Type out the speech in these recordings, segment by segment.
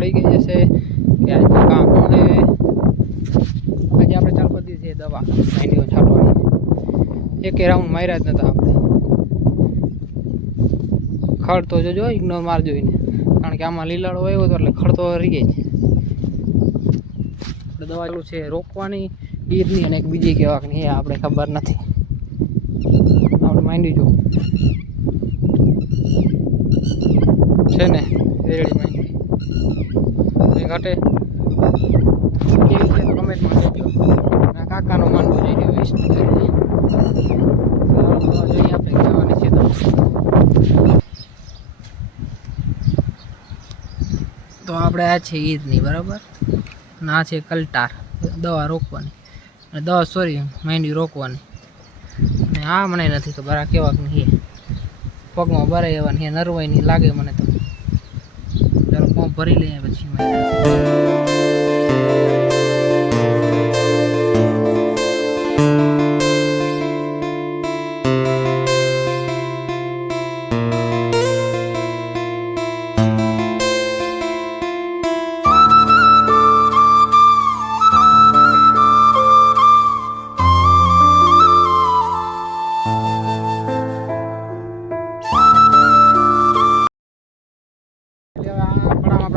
પડી ગઈ જશે કે આજનું કામ શું આજે આપણે ચાલુ કરી દીધી દવા. નાઇન્ટીઓ છાંટવાની એક રાઉન્ડ માર્યા જ નતા આપણે. ખડ તો જોજો ઇગ્નોર મારજો એને કારણ કે આમાં લીલાડો આવ્યો હતો એટલે ખડ તો રહી ગઈ. છે દવા ચાલુ છે રોકવાની ઈરની અને એક બીજી કહેવાની એ આપણે ખબર નથી. આપણે માંડી જો. છે ને રેડી માંડી એ ઘટે. કેવી કાકાનો માનવો આપણે કહેવાની છે તો. આપણે આ છે ઈદની, બરાબર? અને આ છે કલટાર. દવા રોકવાની. અને દવા સોરી મહેંદી રોકવાની. અને આ મને નથી ખબર, આ કેવાક નહીં. પગમાં ભરાઈ આવવાની એ નરવાઈ નહીં લાગે મને તો. ભરી લઈએ પછી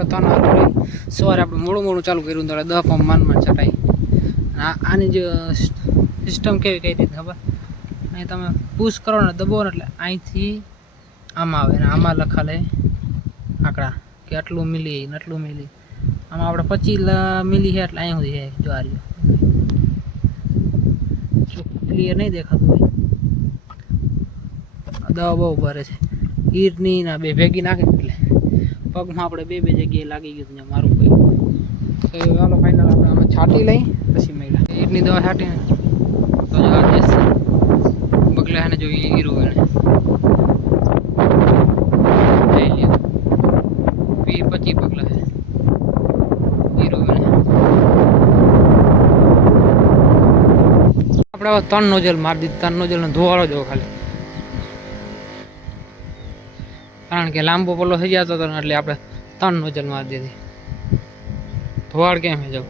આપણે ત્રણ વાર સવારે આપણે મોડું મોડું ચાલુ કર્યું તો દહ પંપ માન માન ચટાઈ આની જે સિસ્ટમ કેવી કઈ રીતે ખબર? અહીં તમે પુશ કરો ને દબો ને એટલે અહીંથી આમાં આવે ને આમાં લખાલે આંકડા કે આટલું મિલી ને આટલું મિલી. આમાં આપણે પચીસ મિલી છે એટલે અહીં સુધી છે જો ક્લિયર નહીં દેખાતું દવા બહુ ભરે છે. ઈરની ના બે ભેગી નાખે એટલે. પગમાં આપણે બે બે જગ્યાએ લાગી ગયું હતું મારું પગ. તો એ ચાલો ફાઇનલ આપણે આમાં છાંટી લઈ, પછી મળ્યા. એટલી દવા છાંટીને તો જો આ દેશ બગલા એને જો હીરો એને. લઈ પચીસ પગલા. છે હીરો એને. આપણે ત્રણ નોજલ મારી દીધી, ત્રણ નોઝલનો ધોવાળો જવો ખાલી. કારણ કે લાંબો પલ્લો થઈ જતો હતો એટલે આપણે ત્રણ વજન મારી દીધી. ધોવાડ કેમ જાવ